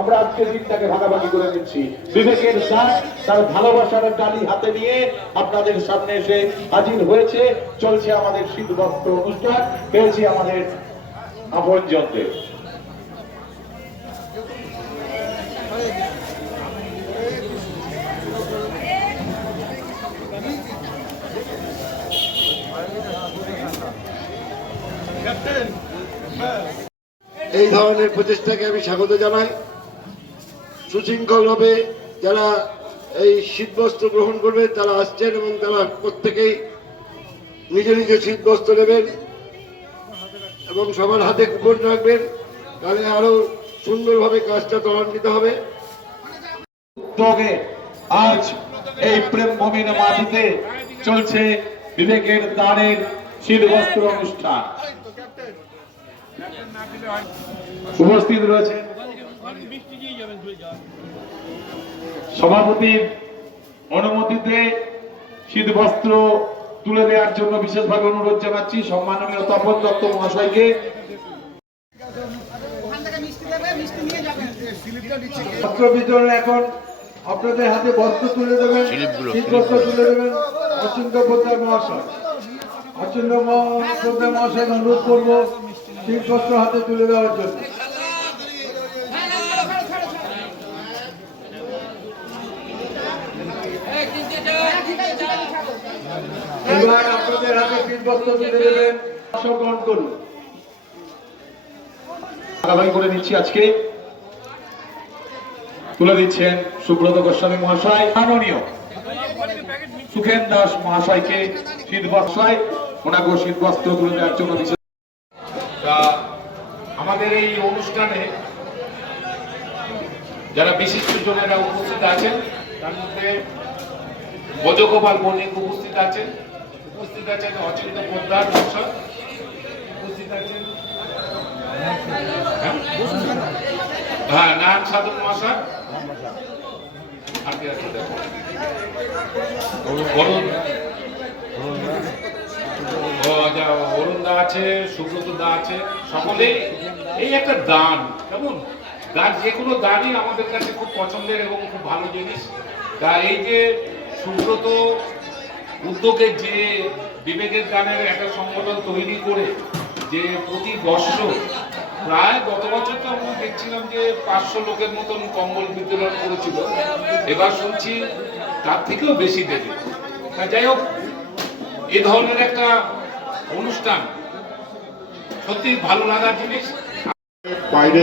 আমরা আজকের দিনটাকে ভাগাভাগি করে নিচ্ছি। বিবেকের দাস তার ভালোবাসার ডালি হাতে নিয়ে আপনাদের সামনে এসে হাজির হয়েছে। চলছে আমাদের শীত বস্ত্র অনুষ্ঠান পেয়েছি আমাদের আপন যন্ত্রে এই ধরনের প্রচেষ্টাকে আমি স্বাগত জানাই। সুশৃঙ্খলভাবে যারা এই শীতবস্ত্র গ্রহণ করবেন তারা আসছেন এবং তারা প্রত্যেকেই নিজে নিজে শীতবস্ত্র নেবেন এবং সবার হাতে কুপন রাখবেন তাহলে আরও সুন্দরভাবে কাজটা ত্বরান্বিত হবে। উদ্যোগে আজ এই প্রেম ভূমির মাটিতে চলছে বিবেকের দানের শীত বস্ত্র অনুষ্ঠান উপস্থিত রয়েছে সভাপতির অনুমতিতে শীত বস্ত্র তুলে দেওয়ার জন্য বিশেষভাবে অনুরোধ জানাচ্ছি সম্মাননীয় তপন দত্ত মহাশয়কে। ওখান থেকে মিষ্টি দেবে মিষ্টি নিয়ে যাবেন বস্ত্র বিতরণ এখন আপনাদের হাতে বস্ত্র তুলে দেবেন শীত তুলে দেবেন অচিন্ত পোদ্দার মহাশয়। অচিন্ত পোদ্দার মহাশয় অনুরোধ করব শীত বস্ত্র হাতে তুলে দেওয়ার জন্য। আপনাদের হাতে তুলে দেবেন। অংশগ্রহণ করুন। করে নিচ্ছি আজকে। তুলে দিচ্ছেন সুব্রত গোস্বামী মহাশয়। সুখেন দাস মহাশয়কে শীত বস্ত্রায় ওনাকে শীত বস্ত্র তুলে দেওয়ার জন্য আমাদের এই অনুষ্ঠানে যারা বিশিষ্ট জনেরা উপস্থিত আছেন, তার মধ্যে ভোজগোপাল বণিক উপস্থিত আছেন। উপস্থিত আছেন অচিন্ত পোদ্দার মহাশয় উপস্থিত আছেন হ্যাঁ নারায়ণ সাধু মহাশয়। কে আছে দেখো অরুণ আছে, সুব্রত দা আছে, সকলেই এই একটা দান, কেমন? দান, যে কোনো দানই আমাদের কাছে খুব পছন্দের এবং খুব ভালো জিনিস। তা এই যে সুব্রত উদ্যোগে যে বিবেকের গানের একটা সংগঠন তৈরি করে যে প্রতি বৎসর প্রায় গত বছর তো আমরা দেখছিলাম যে পাঁচশো লোকের মতন কম্বল বিতরণ করেছিল। এবার শুনছি তার থেকেও বেশি দেবে। তা যাই হোক, এ ধরনের একটা অনুষ্ঠান সত্যি ভালো লাগার জিনিস। বাইরে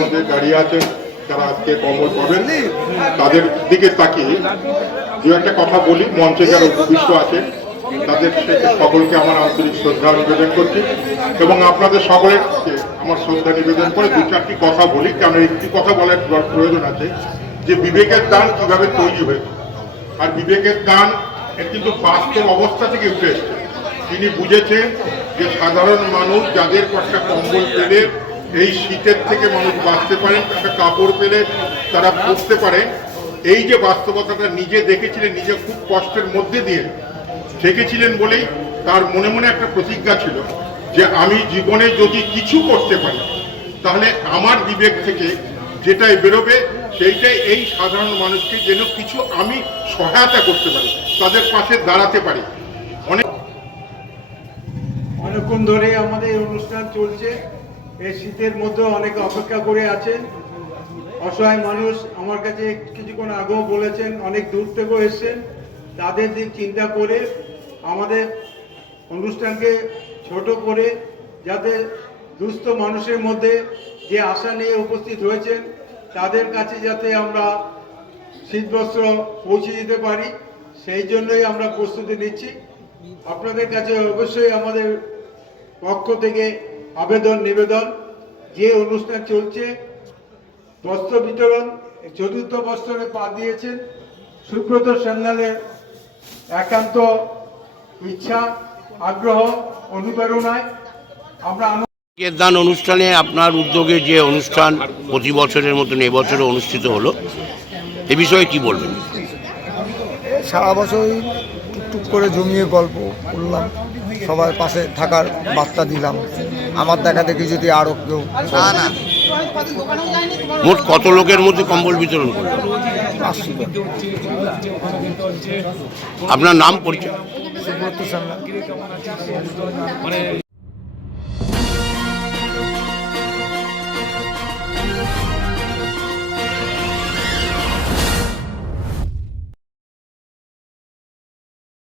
মধ্যে দাঁড়িয়ে আছেন যারা আজকে কম্বল পাবেন তাদের দিকে তাকিয়ে দু একটা কথা বলি, মঞ্চে যারা উপবিষ্ট আছে, তাদের সকলকে আমার আন্তরিক শ্রদ্ধা নিবেদন করছি এবং আপনাদের সকলের আমার শ্রদ্ধা নিবেদন করে দু চারটি কথা বলি কারণ একটি কথা বলার প্রয়োজন আছে, যে বিবেকের দান কীভাবে তৈরি হয়েছে। আর বিবেকের দান এর কিন্তু বাস্তব অবস্থা থেকে উঠে এসছে। তিনি বুঝেছেন যে সাধারণ মানুষ যাদের একটা কম্বল পেলে, এই শীতের থেকে মানুষ বাঁচতে পারেন, একটা কাপড় পেলে, তারা পরতে পারেন এই যে বাস্তবতাটা নিজে দেখেছিলেন, নিজে খুব কষ্টের মধ্যে দিয়ে থেকেছিলেন বলেই তার মনে মনে একটা প্রতিজ্ঞা ছিল যে আমি জীবনে যদি কিছু করতে পারি, তাহলে আমার বিবেক থেকে যেটাই বেরোবে, সেইটাই এই সাধারণ মানুষকে যেন কিছু আমি সহায়তা করতে পারি, তাদের পাশে দাঁড়াতে পারি। অনেক অনেকক্ষণ ধরে আমাদের অনুষ্ঠান চলছে। এই শীতের মধ্যে অনেকে অপেক্ষা করে আছেন। অসহায় মানুষ আমার কাছে কিছুক্ষণ আগেও বলেছেন, অনেক দূর থেকেও এসছেন। তাদের দিক চিন্তা করে আমাদের অনুষ্ঠানকে ছোট করে যাতে দুস্থ মানুষের মধ্যে যে আশা নিয়ে উপস্থিত হয়েছেন, তাদের কাছে যাতে আমরা শীতবস্ত্র পৌঁছে দিতে পারি, সেই জন্যই আমরা প্রস্তুতি নিচ্ছি। আপনাদের কাছে অবশ্যই আমাদের পক্ষ থেকে আবেদন, নিবেদন, যে অনুষ্ঠান চলছে বস্ত্র বিতরণ চতুর্থ বস্ত্রে পা দিয়েছেন। সুব্রত সান্যালের একান্ত ইচ্ছা আগ্রহ অনুপ্রেরণায় আমরা দান অনুষ্ঠানে আপনার উদ্যোগে যে অনুষ্ঠান প্রতি বছরের মতন এবছরও অনুষ্ঠিত হলো এ বিষয়ে কি বলবেন? সারা বছরই টুকটুক করে জমিয়ে গল্প করলাম সবার পাশে থাকার বার্তা দিলাম। আমার দেখা দেখি যদি আরও কেউ না না। মোট কত লোকের মধ্যে কম্বল বিতরণ করলেন? আপনার নাম পরিচয়?